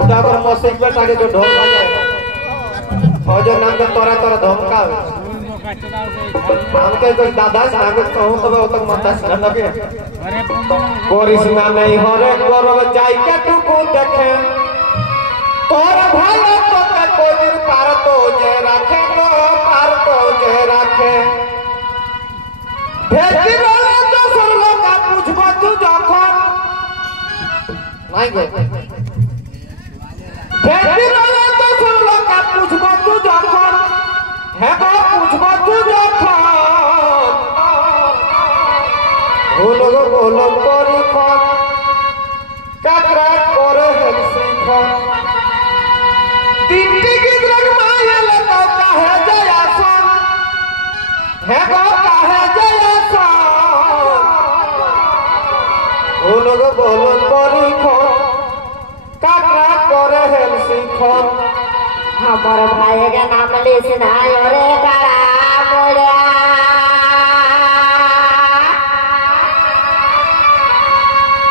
ওটা আবার মসজিদ বেটাকে যে ঢোল বাজায় ওজন নাম কে তোরা তোরা ধমকাবে हमके कोई दादा साहब कहूं तबे ओतक माता साहब करिश्मा नहीं हरे करब जाई के टुकु देखे तोर भाई तो के कोई दिन पार तो जे रखे तो पार तो जे रखे भेजी बोले तो सुन लो का पूछबो तू जखन नहीं गो भेजी बोले तो सुन लो का पूछबो तू जखन है बा पूछबो तू जखन बोलो करी खन काकरा करे हम सिखन तीनटी गिद्रक मायल तो काहे जयासन है बा काहे जयासन बोलो करी खन काकरा करे हम सिखन हमर भाई के नाम लिसन आयो रे काला मोड़िया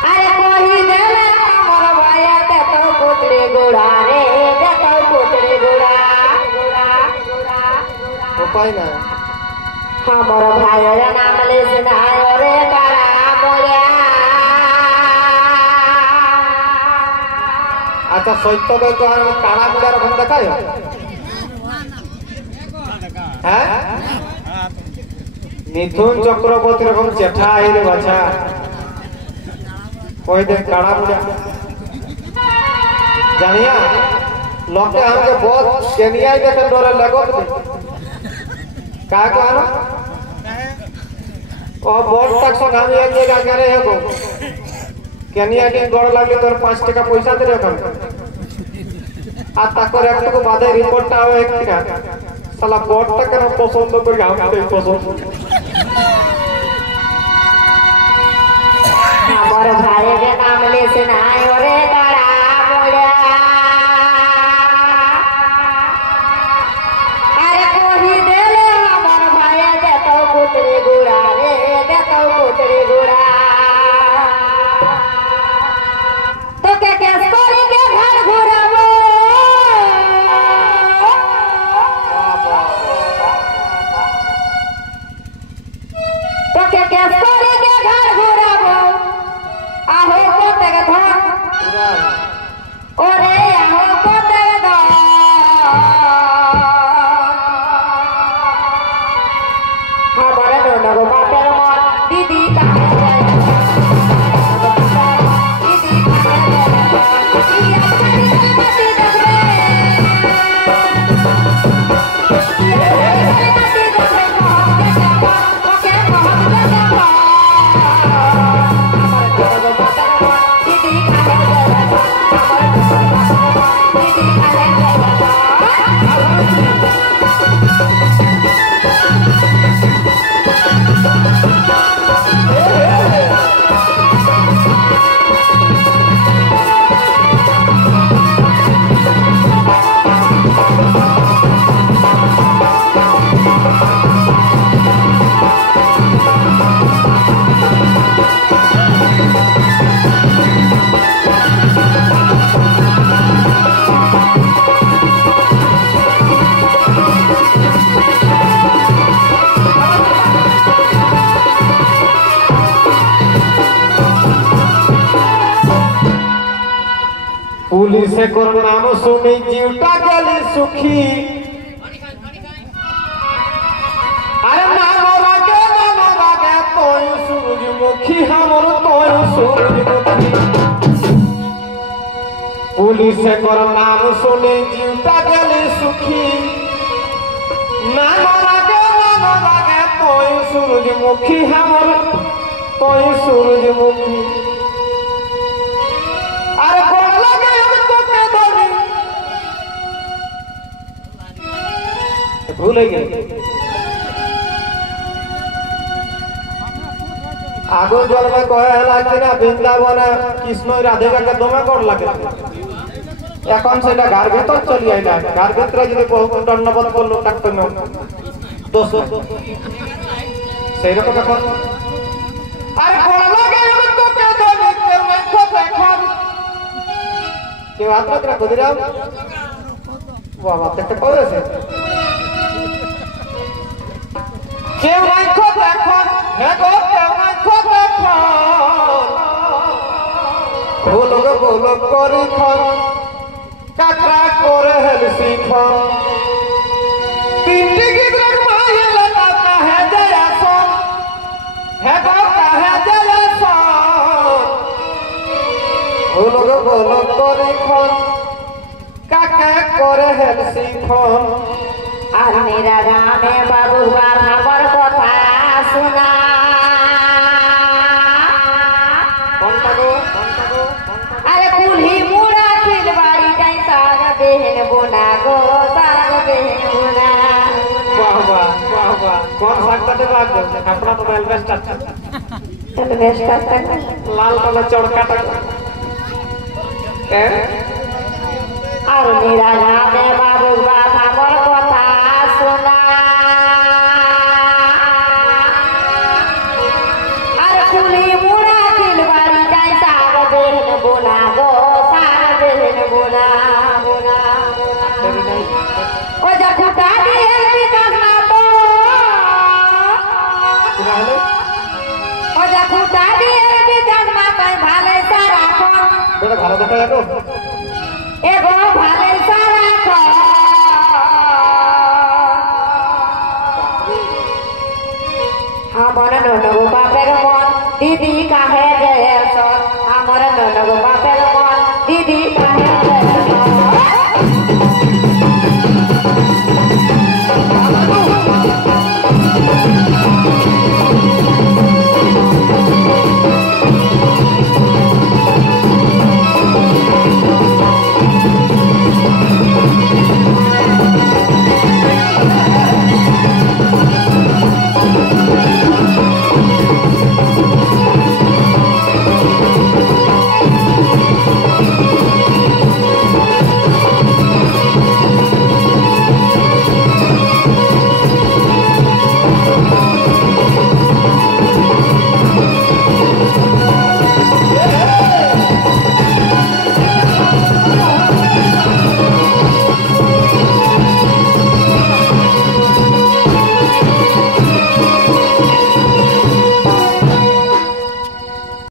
अरे कोही देले हमर भाई ते तो पुत्री गुड़ा रे ते तो पुत्री गुड़ा उपाय ना हमर भाई के नाम लिसन आयो रे काला मोड़िया अच्छा सत्य को काला मुड़ा रखम देखायो हैं मिथुन चक्रवर्ती रकम जेठा आई रे बच्चा कोई दिन काला मुड़ा जानिया लोके हमके बहुत केनिया देखे डरे लगत का कहना ओ बहुत तक संग एक जगह करे है को केनिया के गड़ लागले तोर 5 টাকা পয়সা দে রকম আর তাকরে একটু বাদে রিপোর্টটা হবে কিনা শালা বড়টা কেন পছন্দ করি আমি তো পছন্দ हमर भाई के नाम लिसन आयो रे काला मोड़िया अरे कोही देले हमर भाई दे तो पुत्री गुड़ा रे दे तो पुत्री गुड़ा तो के कोरी के घर घुरावो तो के कोरी के घर घुरावो आहो कोते के धन ओरे आहो कोते के धन हमर ननगो बातेर मन दीदी काहे दीदी काहे इया खाली मती देखबे इया खाली मती देखबे ओके बहुत देखबे पुलिस को नाम सुनी जीवटा गली सुखी अरे नाम रागे तोय सूरजमुखी हमर तोय सूरजमुखी पुलिस को नाम सुनी जीवटा गली सुखी नाम रागे तोय सूरजमुखी हमर तोय सूरजमुखी अरे भूल गए आगो जल में कहे कि ना वृंदावन कृष्ण राधिका के दमे कौन लगे এখন সেটা ঘর ভিতর চলি আইলা ঘর ভিতরে যদি বহু দণ্ডবত করলো তাকে দোষ সেই রকম এখন আরে বড় লাগে তো কে জানে কেউ দেখো কেউ হাত মাত্রা কদিরাম বাবা দেখতে পাওয়া যাচ্ছে কেউ নাই খো এখন হ্যাঁ গো কেউ নাই খো এখন ভুলগ ভুলগ করি খন কাকড়া করে হেলসি খন তিনটি গিদ্রার মায়ে লতা কাহে যায় আসন হ্যাঁ গো কাহে যায় আসন ভুলগ ভুলগ করি খন কাকা করে হেলসি খন আর মেরা গ্রামে বাবু আমার কথা শোনা আরে কুলি মুড়া খিল বাড়ি যাই সাগ বেহেন বোনা গো সাগ বেহেন বোনা वाह वाह वाह वाह कौन सागता दे बाग अपना तो एल्वेस्ट अच्छा चल बेस्ट तक लाल वाला चौड़का तक আর মেরা গ্রামে বাবু আমার কথা শোনা আর কুলি মুড়া খিল বাড়ি যাই সাগ বেহেন বোনা গো সাগ বেহেন বোনা বোনা तेरी नहीं ও যা খুঁটা দিয়ে বিকাশ না তো किनारे ও যা খুঁটা দিয়ে বিকাশ না তাই ভালে সারা খন बेटा घर देखा जानो এগো ভালে সারা খন আমার ননগো বাপের মন দিদি কাহে যে আমার ননগো বাপের